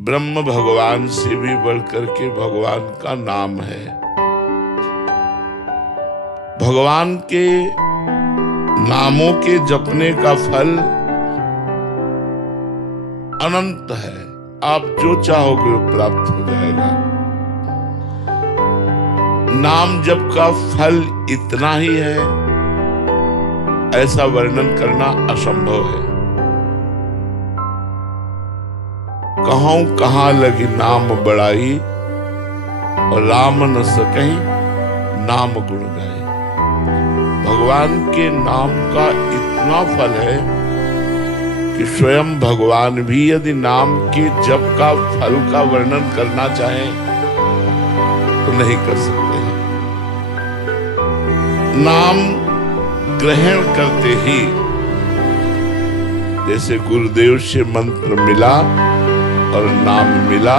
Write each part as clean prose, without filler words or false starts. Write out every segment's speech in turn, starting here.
ब्रह्म भगवान से भी बढ़कर के भगवान का नाम है। भगवान के नामों के जपने का फल अनंत है। आप जो चाहोगे वो प्राप्त हो जाएगा। नाम जप का फल इतना ही है, ऐसा वर्णन करना असंभव है। कहूं कहां लगी नाम बड़ाई, और राम न सकहीं नाम गुण गाई। भगवान के नाम का इतना फल है कि स्वयं भगवान भी यदि नाम के जप का फल का वर्णन करना चाहें तो नहीं कर सकते हैं। नाम ग्रहण करते ही जैसे गुरुदेव से मंत्र मिला और नाम मिला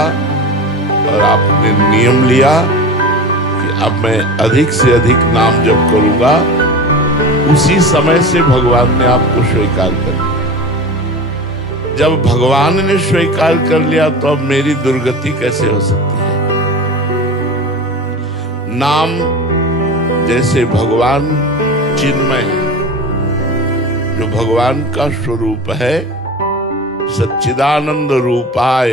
और आपने नियम लिया कि अब मैं अधिक से अधिक नाम जप करूंगा, उसी समय से भगवान ने आपको स्वीकार कर लिया। जब भगवान ने स्वीकार कर लिया तो अब मेरी दुर्गति कैसे हो सकती है। नाम जैसे भगवान चिन्मय है, जो भगवान का स्वरूप है, सच्चिदानंद रूपाय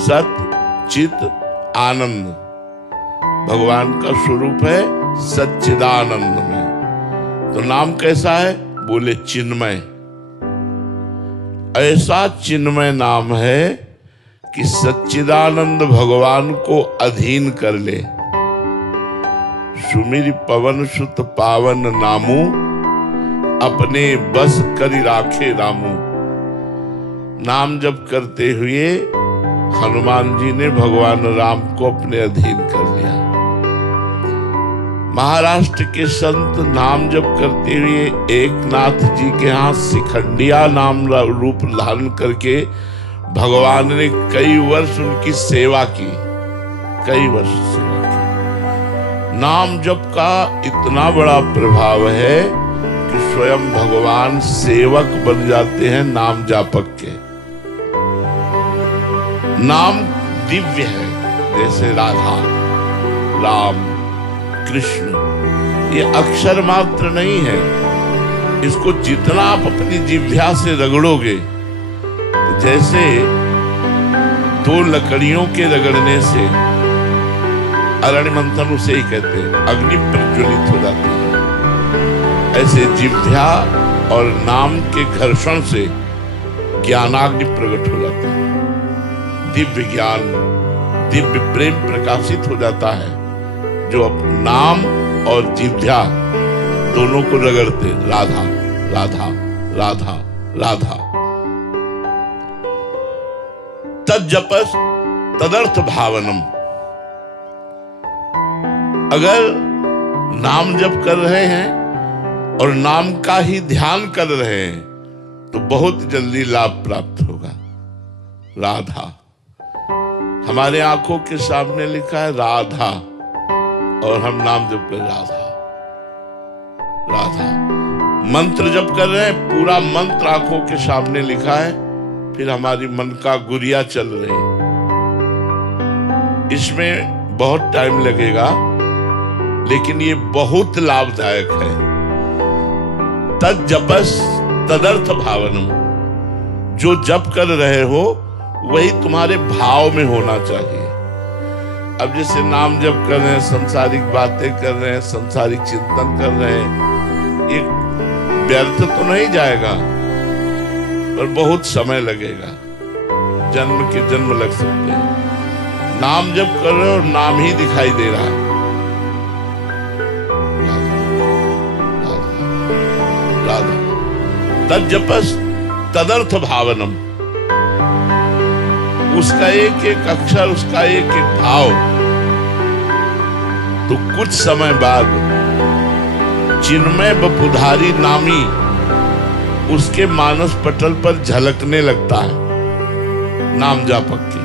सत चित आनंद। भगवान का स्वरूप है सच्चिदानंद में। तो नाम कैसा है? बोले चिन्मय। ऐसा चिन्मय नाम है कि सच्चिदानंद भगवान को अधीन कर ले। सुमिर पवन सुत पावन नामू, अपने बस करी राखे रामू। नाम जप करते हुए हनुमान जी ने भगवान राम को अपने अधीन कर लिया। महाराष्ट्र के संत नाम जप करते हुए एकनाथ जी के यहाँ शिखंडिया नाम रूप धारण करके भगवान ने कई वर्ष उनकी सेवा की, कई वर्ष सेवा की। नाम जप का इतना बड़ा प्रभाव है कि स्वयं भगवान सेवक बन जाते हैं नाम जापक के। नाम दिव्य है, जैसे राधा, राम, कृष्ण, ये अक्षर मात्र नहीं है। इसको जितना आप अपनी जिह्वा से रगड़ोगे, तो जैसे दो लकड़ियों के रगड़ने से, अरण्य मंथन उसे ही कहते हैं, अग्नि प्रज्वलित हो जाती है, ऐसे जिह्वा और नाम के घर्षण से ज्ञानाग्नि प्रकट हो जाता है। दिव्य ज्ञान, दिव्य प्रेम प्रकाशित हो जाता है, जो नाम और जिह्वा दोनों को रगड़ते, राधा राधा राधा राधा। तज्जपस तदर्थ भावनम। अगर नाम जप कर रहे हैं और नाम का ही ध्यान कर रहे हैं तो बहुत जल्दी लाभ प्राप्त होगा। राधा, हमारे आंखों के सामने लिखा है राधा, और हम नाम जप कर राधा राधा। मंत्र जप कर रहे हैं, पूरा मंत्र आंखों के सामने लिखा है, फिर हमारी मन का गुरिया चल रही। इसमें बहुत टाइम लगेगा, लेकिन ये बहुत लाभदायक है। तज्जपस तदर्थ भावनम। जो जप कर रहे हो वही तुम्हारे भाव में होना चाहिए। अब जैसे नाम जप कर रहे हैं, संसारिक बातें कर रहे हैं, संसारिक चिंतन कर रहे हैं, ये व्यर्थ तो नहीं जाएगा, पर बहुत समय लगेगा, जन्म के जन्म लग सकते हैं। नाम जप कर रहे हो, नाम ही दिखाई दे रहा है, राधा। तज्जपस तदर्थ भावनम। उसका एक एक अक्षर, उसका एक एक भाव, तो कुछ समय बाद चिन्मय बपुधारी नामी उसके मानस पटल पर झलकने लगता है। नाम जापक के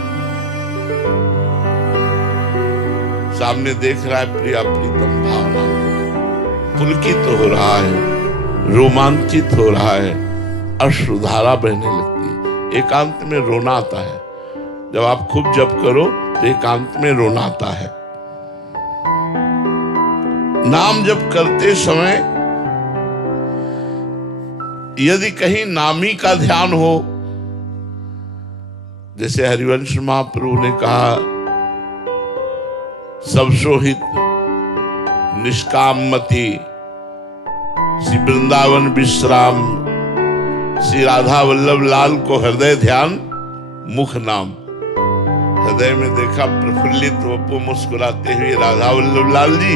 सामने देख रहा है प्रिया प्रीतम भावना, पुलकित हो रहा है, रोमांचित हो रहा है, अश्रुधारा बहने लगती है, एकांत में रोना आता है। जब आप खूब जप करो तो एकांत में रोना आता है। नाम जप करते समय यदि कहीं नामी का ध्यान हो, जैसे हरिवंश महाप्रभु ने कहा, सब सोहित निष्कामति, श्री वृंदावन विश्राम, श्री राधा वल्लभ लाल को हृदय ध्यान मुख नाम। हृदय में देखा प्रफुल्लित वपु मुस्कुराते हुए राधा वल्लभ लाल जी,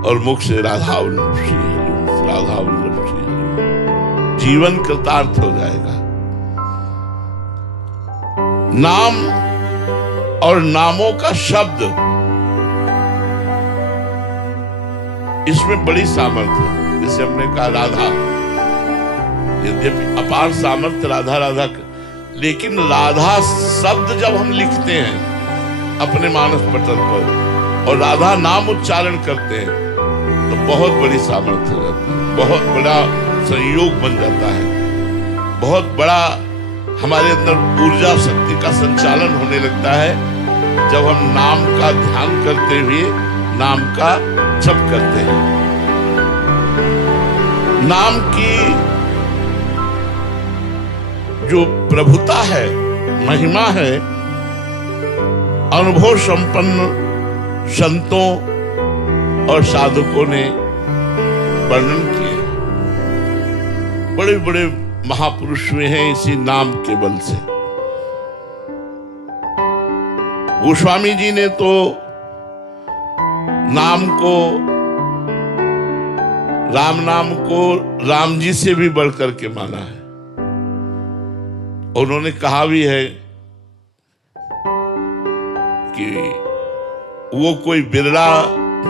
और मुख से राधा वल्लभ श्री हरिवंश, राधा वल्लभ श्री हरिवंश। जीवन कृतार्थ हो जाएगा। नाम और नामों का शब्द, इसमें बड़ी सामर्थ्य है। जैसे हमने कहा राधा, यद्यपि अपार सामर्थ्य राधा राधा, लेकिन राधा शब्द जब हम लिखते हैं अपने मानस पटल पर और राधा नाम उच्चारण करते हैं तो बहुत बड़ी सामर्थ्य हो जाती है, बहुत बड़ा संयोग बन जाता है, बहुत बड़ा हमारे अंदर ऊर्जा शक्ति का संचालन होने लगता है जब हम नाम का ध्यान करते हुए नाम का जप करते हैं। नाम की जो प्रभुता है, महिमा है, अनुभव संपन्न संतों और साधकों ने वर्णन किए। बड़े बड़े महापुरुष हुए हैं इसी नाम के बल से। गोस्वामी जी ने तो नाम को, राम नाम को राम जी से भी बढ़कर के माना है। उन्होंने कहा भी है कि वो कोई बिरला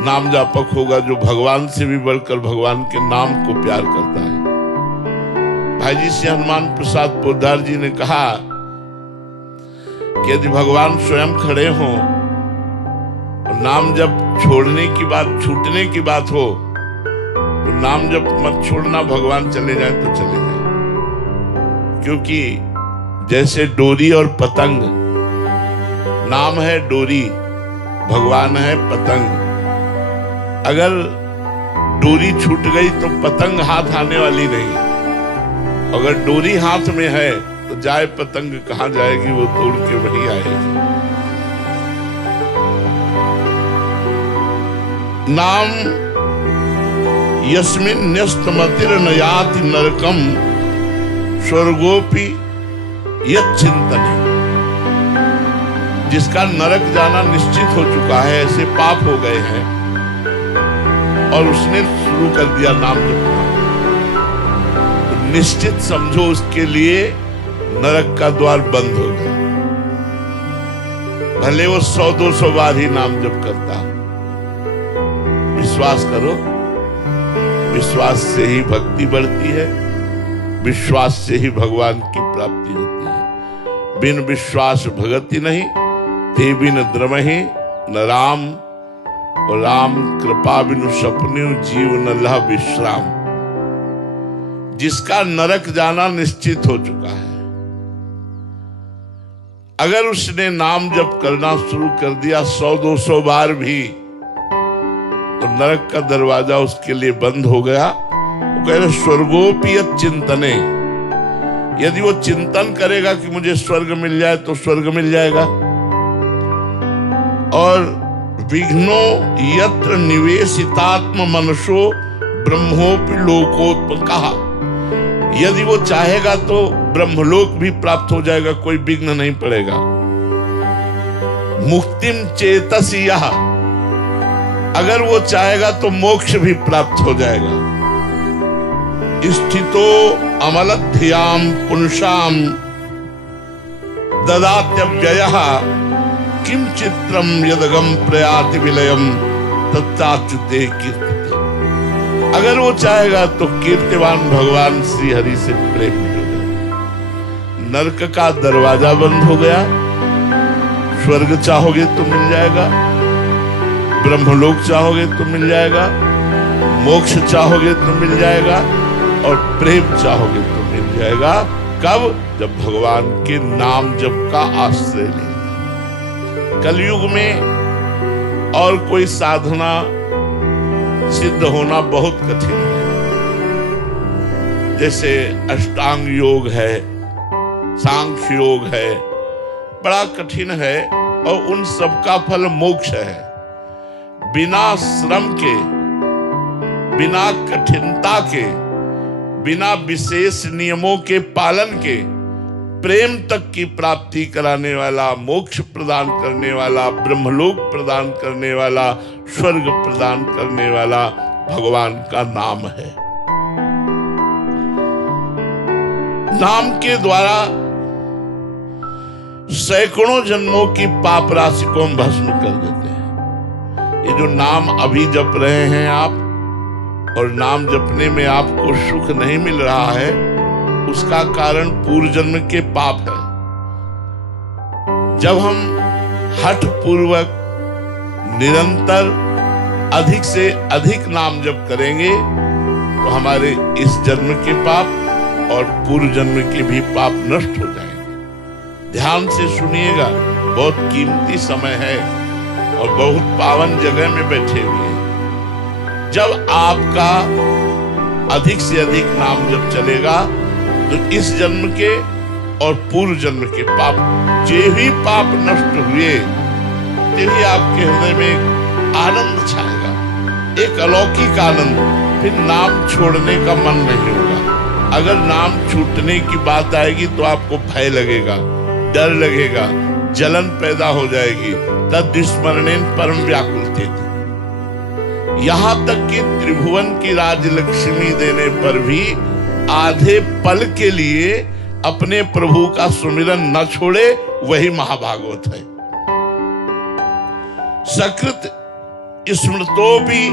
नाम जापक होगा जो भगवान से भी बढ़कर भगवान के नाम को प्यार करता है। भाई जी से हनुमान प्रसाद पोद्दार जी ने कहा कि यदि भगवान स्वयं खड़े हों और नाम जब छोड़ने की बात, छूटने की बात हो, तो नाम जब मत छोड़ना, भगवान चले जाए तो चले जाए। क्योंकि जैसे डोरी और पतंग, नाम है डोरी, भगवान है पतंग। अगर डोरी छूट गई तो पतंग हाथ आने वाली नहीं। अगर डोरी हाथ में है तो जाए पतंग कहां जाएगी, वो तोड़ के वही आएगी। नाम यस्मिन् न्यस्तमतिर न याति नरकम स्वर्गोपि यच्चिंतने। जिसका नरक जाना निश्चित हो चुका है, ऐसे पाप हो गए हैं और उसने शुरू कर दिया नाम जपना, तो निश्चित समझो उसके लिए नरक का द्वार बंद हो गया। भले वो 100-200 बार ही नाम जप करता। विश्वास करो, विश्वास से ही भक्ति बढ़ती है, विश्वास से ही भगवान की प्राप्ति होती है। बिन विश्वास भगति नहीं, ते बिन द्रमहि न राम, और राम कृपा बिनु सपने जीव न लह विश्राम। जिसका नरक जाना निश्चित हो चुका है, अगर उसने नाम जप करना शुरू कर दिया 100-200 बार भी, तो नरक का दरवाजा उसके लिए बंद हो गया। वो कह रहे स्वर्गोपि चिंतने, यदि वो चिंतन करेगा कि मुझे स्वर्ग मिल जाए तो स्वर्ग मिल जाएगा। और विघ्नो यत्र निवेशितात्म मनसो ब्रह्मोपि लोकोत्पन्नः, यदि वो चाहेगा तो ब्रह्मलोक भी प्राप्त हो जाएगा, कोई विघ्न नहीं पड़ेगा। मुक्तिम चेतसि यः, अगर वो चाहेगा तो मोक्ष भी प्राप्त हो जाएगा। स्थितो अमलध्याम पुंसाम ददात्यव्ययः किम चित्रम यदगम प्रयाति विलयम तच्चाच्युते कीर्तिते। अगर वो चाहेगा तो कीर्तिवान भगवान श्री हरि से प्रेम हो जाएगा। नरक का दरवाजा बंद हो गया, स्वर्ग चाहोगे तो मिल जाएगा, ब्रह्मलोक चाहोगे तो मिल जाएगा, मोक्ष चाहोगे तो मिल जाएगा, और प्रेम चाहोगे तो मिल जाएगा। कब? जब भगवान के नाम जप का आश्रय लेंगे। कलयुग में और कोई साधना सिद्ध होना बहुत कठिन है। जैसे अष्टांग योग है, सांख्य योग है, बड़ा कठिन है और उन सब का फल मोक्ष है। बिना श्रम के, बिना कठिनता के, बिना विशेष नियमों के पालन के प्रेम तक की प्राप्ति कराने वाला, मोक्ष प्रदान करने वाला, ब्रह्मलोक प्रदान करने वाला, स्वर्ग प्रदान करने वाला भगवान का नाम है। नाम के द्वारा सैकड़ों जन्मों की पाप राशि को हम भस्म कर देते हैं। ये जो नाम अभी जप रहे हैं आप, और नाम जपने में आपको सुख नहीं मिल रहा है, उसका कारण पूर्व जन्म के पाप है। जब हम हठ पूर्वक निरंतर अधिक से अधिक नाम जप करेंगे तो हमारे इस जन्म के पाप और पूर्व जन्म के भी पाप नष्ट हो जाएंगे। ध्यान से सुनिएगा, बहुत कीमती समय है और बहुत पावन जगह में बैठे हुए हैं। जब आपका अधिक से अधिक नाम जब चलेगा तो इस जन्म के और पूर्व जन्म के पाप, जो भी पाप नष्ट हुए, तेरी आपके हृदय में आनंद छाएगा, एक अलौकिक आनंद। फिर नाम छोड़ने का मन नहीं होगा। अगर नाम छूटने की बात आएगी तो आपको भय लगेगा, डर लगेगा, जलन पैदा हो जाएगी। तद्विस्मरणेन परम व्याकुलते थी। यहां तक कि त्रिभुवन की राजलक्ष्मी देने पर भी आधे पल के लिए अपने प्रभु का सुमिरन न छोड़े, वही महाभागवत है। सकृत स्मृतो भी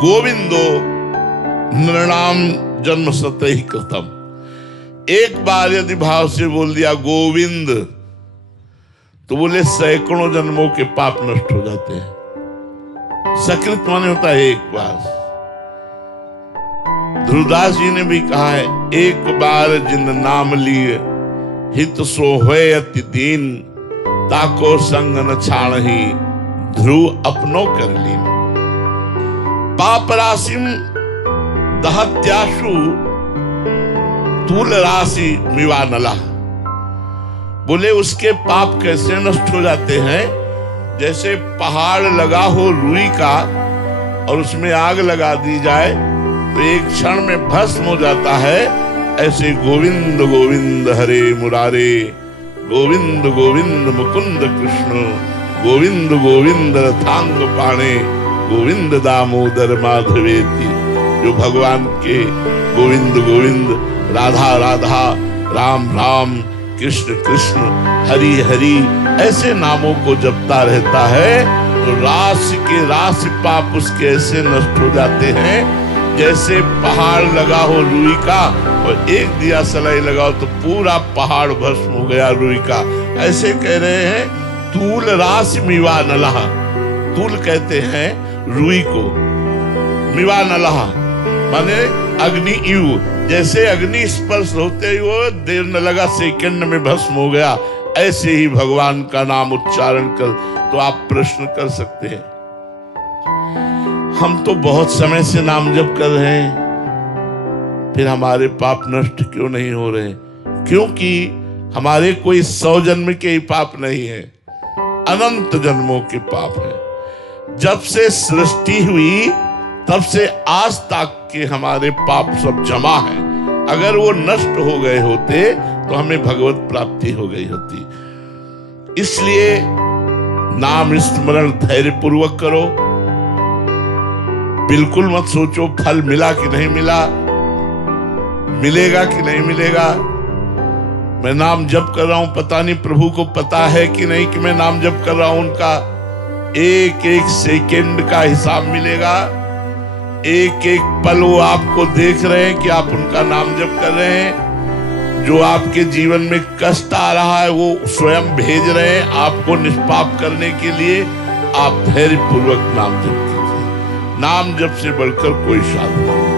गोविंदो नृणाम जन्म सतहि कृतम। एक बार यदि भाव से बोल दिया गोविंद, तो बोले सैकड़ों जन्मों के पाप नष्ट हो जाते हैं। सकृत माने होता है एक बार। ध्रुवदास जी ने भी कहा है, एक बार जिन नाम लिए हित सो होए अति दीन, ताको संग न छाणहि ध्रुव अपनो कर लीन। पाप राशिम दहत्याशु तूल राशि मिवानला। बोले उसके पाप कैसे नष्ट हो जाते हैं? जैसे पहाड़ लगा हो रुई का और उसमें आग लगा दी जाए तो एक क्षण में भस्म हो जाता है। ऐसे गोविंद गोविंद हरे मुरारे, गोविंद गोविंद मुकुंद कृष्ण, गोविंद गोविंद रथांग पाणे, गोविंद दामोदर माधवेति। जो भगवान के गोविंद गोविंद, राधा राधा, राम राम, कृष्ण कृष्ण, हरि हरि ऐसे नामों को जपता रहता है तो राशि के राशि पाप उसके ऐसे नष्ट हो जाते हैं जैसे पहाड़ लगा हो रुई का और एक दिया सलाई लगाओ तो पूरा पहाड़ भस्म हो गया रुई का। ऐसे कह रहे हैं तूल राशि मिवा नलहा। तूल कहते हैं रुई को, मिवा नलहा माने अग्नि यु, जैसे अग्नि स्पर्श होते ही वो देर न लगा, सेकंड में भस्म हो गया। ऐसे ही भगवान का नाम उच्चारण कर तो आप प्रश्न कर सकते हैं, हम तो बहुत समय से नाम जप कर रहे हैं, फिर हमारे पाप नष्ट क्यों नहीं हो रहे? क्योंकि हमारे कोई 100 जन्म के ही पाप नहीं है, अनंत जन्मों के पाप है। जब से सृष्टि हुई तब से आज तक के हमारे पाप सब जमा है। अगर वो नष्ट हो गए होते तो हमें भगवत प्राप्ति हो गई होती। इसलिए नाम स्मरण धैर्य पूर्वक करो। बिल्कुल मत सोचो फल मिला कि नहीं मिला, मिलेगा कि नहीं मिलेगा। मैं नाम जप कर रहा हूं, पता नहीं प्रभु को पता है कि नहीं कि मैं नाम जप कर रहा हूं। उनका एक एक सेकंड का हिसाब मिलेगा, एक एक पल वो आपको देख रहे हैं कि आप उनका नाम जप कर रहे हैं। जो आपके जीवन में कष्ट आ रहा है वो स्वयं भेज रहे हैं आपको निष्पाप करने के लिए। आप धैर्य पूर्वक नाम जप कीजिए। नाम जप से बढ़कर कोई साधना नहीं।